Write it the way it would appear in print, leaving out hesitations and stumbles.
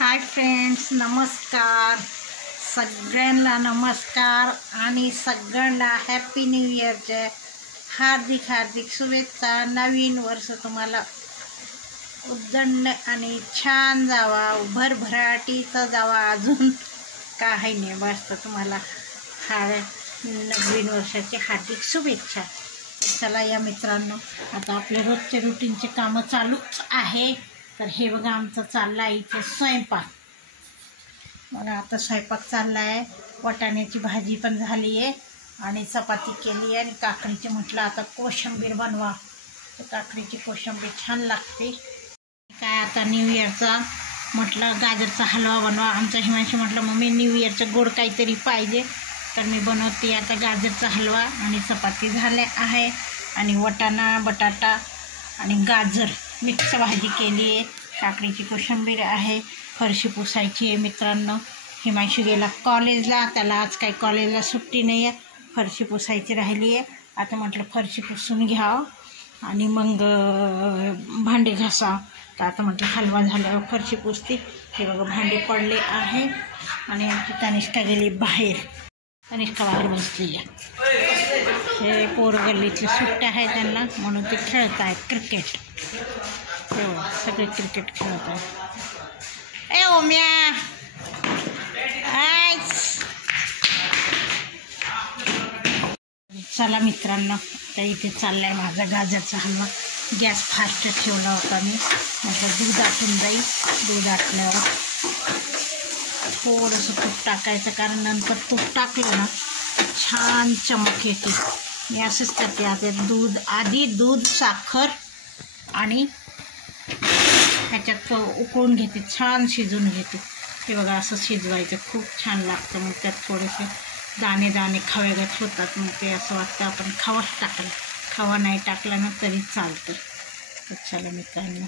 Hi friends, नमस्कार. सगळ्यांना नमस्कार आणि सगळ्यांना हॅपी न्यू इयरच्या हार्दिक हार्दिक शुभेच्छा. नवीन वर्ष तुम्हाला उदंड आणि छान जावा, भरभराटीचा जावा. अजून काही नाही, बस तुम्हाला नवीन वर्षाची हार्दिक शुभेच्छा. चला या मित्रांनो, आता आपले रोजचे रुटीनचे कामं चालूच आहे. तर हे बघा, आमचं चाललं आहे इथं स्वयंपाक. बघा आता स्वयंपाक चालला आहे. वाटाण्याची भाजी पण झाली आहे आणि चपाती केली आहे आणि काकडीची म्हटलं आता कोशिंबीर बनवा. तर काकडीची कोशिंबीर छान लागते. काय आता न्यू इयरचा म्हटलं गाजरचा हलवा बनवा. आमच्या हिमांशी म्हटलं मम्मी न्यू इयरचं गोड काहीतरी पाहिजे, तर मी बनवते आता गाजरचा हलवा. आणि चपाती झाल्या आहे आणि वाटाणा बटाटा आणि गाजर मिक्स भाजी केली आहे. काकडीची कोशिंबीर आहे. फरशी पुसायची आहे मित्रांनो. हिमांशू गेला कॉलेजला, त्याला आज काही कॉलेजला सुट्टी नाही आहे. फरशी पुसायची राहिली आहे. आता म्हटलं फरशी पुसून घ्यावं आणि मग भांडे घासा. तर आता म्हटलं हलवा झाल्यावर फरशी पुसते. हे बघा भांडे पडले आहे आणि आमची तनिष्का गेली बाहेर. तनिष्का बाहेर बसली आहे. हे पोर गल्लीतले सुट्ट्या आहे त्यांना, म्हणून ते खेळत आहेत क्रिकेट. सगळे क्रिकेट खेळत आहेत. ए ओम्या, चला मित्रांनो, तर इथे चालला आहे माझा गाजरचा हलवा. गॅस फास्ट ठेवला होता मी, म्हटलं दूध आटून जाईल. दूध आटल्यावर थोडंसं तूप टाकायचं, कारण नंतर तूप टाकलं ना छान चमक येते. मी असंच करते. आता आधी दूध साखर आणि ह्याच्यात उकळून घेते, छान शिजवून घेते. हे बघा असं शिजवायचं, खूप छान लागतं. मग त्यात थोडेसे दाणे दाणे खवेगत होतात. मग ते असं वाटतं आपण खवाच टाकला. खवा नाही टाकला ना तरी चालतं. तर चला मित्रांनो,